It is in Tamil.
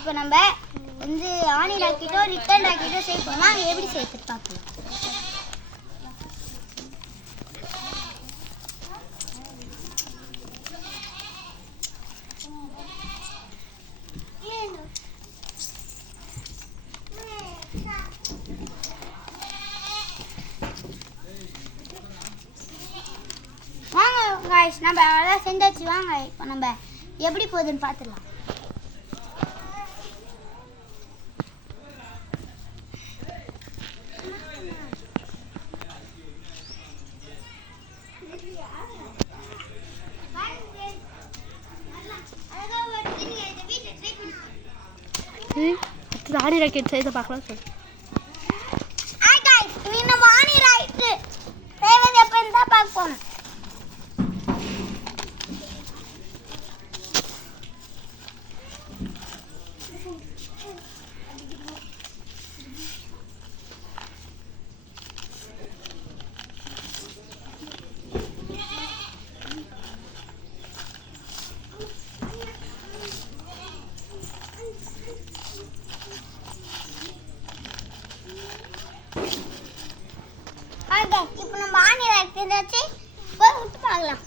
இப்போ நம்ம வந்து ஆணி ராக்கெட்டோ ரிட்டன் ராக்கெட்டோ செய்ய போனால் அது எப்படி சேர்த்து பார்க்கலாம். வாங்க காய்ஸ், நம்ம அதான் செஞ்சாச்சு. வாங்க இப்போ நம்ம எப்படி போகுதுன்னு பார்த்துடலாம். ஆணி ராக்கெட் செய்து பார்க்கலாம் சொல்லு. நம்ம ஆணி ராக்கெட் செய்வது எப்படின்னு தான் பார்ப்போம். இப்போ நம்ம ஆணி ராக்கெட் செஞ்சாச்சு. போய் விட்டு பார்க்கலாம்.